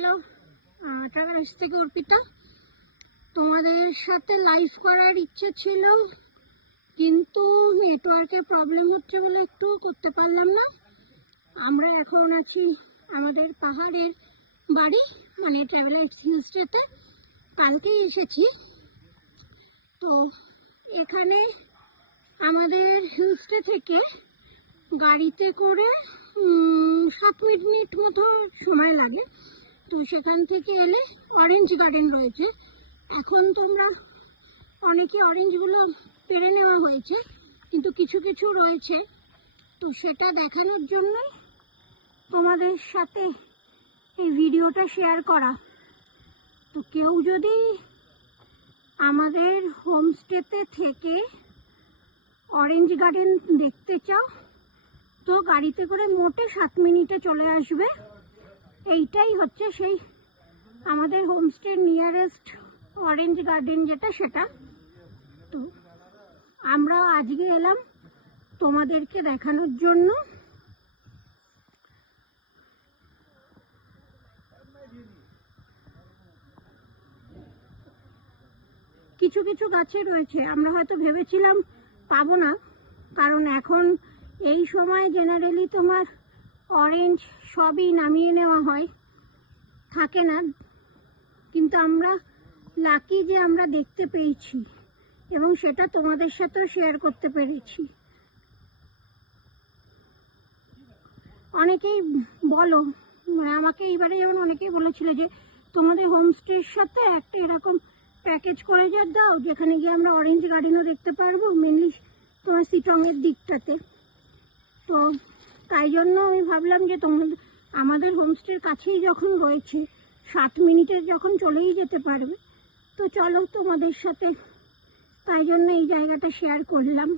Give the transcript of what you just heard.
Hello, travellers থেকে অর্পিতা। তোমাদের সাথে লাইভ করার ইচ্ছে ছিল, কিন্তু নেটওয়ার্কের প্রবলেম হচ্ছে বলে একটু করতে পারলাম না। আমরা এখন আছি আমাদের পাহাড়ের বাড়ি, মানে ট্রাভেলার্স হিলস্টেতে। কালকেই এসেছি। তো এখানে আমাদের হিলস্টে থেকে গাড়িতে করে 7 মিনিট মতো সময় লাগে। তো সেখান থেকে এলে অরেঞ্জ গার্ডেন রয়েছে। এখন তোমরা অনেকে অরেঞ্জগুলো পেরে নেওয়া হয়েছে, কিন্তু কিছু কিছু রয়েছে। তো সেটা দেখানোর জন্যই তোমাদের সাথে এই ভিডিওটা শেয়ার করা। তো কেউ যদি আমাদের হোমস্টেতে থেকে অরেঞ্জ গার্ডেন দেখতে চাও, তো গাড়িতে করে মোটে 7 মিনিটে চলে আসবে। এইটাই হচ্ছে সেই আমাদের হোমস্টে নিয়ারেস্ট অরেঞ্জ গার্ডেন যেটা, সেটা। তো আমরা আজকে এলাম তোমাদেরকে দেখানোর জন্য। কিছু কিছু গাছে রয়েছে, আমরা হয়তো ভেবেছিলাম পাবো না, কারণ এখন এই সময় জেনারেলি তোমার অরেঞ্জ সবই নামিয়ে নেওয়া হয়, থাকে না। কিন্তু আমরা লাকি যে আমরা দেখতে পেয়েছি, এবং সেটা তোমাদের সাথেও শেয়ার করতে পেরেছি। অনেকেই বলো, মানে আমাকে এইবারে যেমন অনেকেই বলেছিল যে তোমাদের হোমস্টের সাথে একটা এরকম প্যাকেজ করে যা দাও, যেখানে গিয়ে আমরা অরেঞ্জ গার্ডেনও দেখতে পারবো, মেনলি তোমার সিটংয়ের দিকটাতে। তো তাই জন্য আমি ভাবলাম যে আমাদের হোমস্টের কাছেই যখন রয়েছে, 7 মিনিটে যখন চলেই যেতে পারবে, তো চলো তোমাদের সাথে, তাই জন্য এই জায়গাটা শেয়ার করলাম।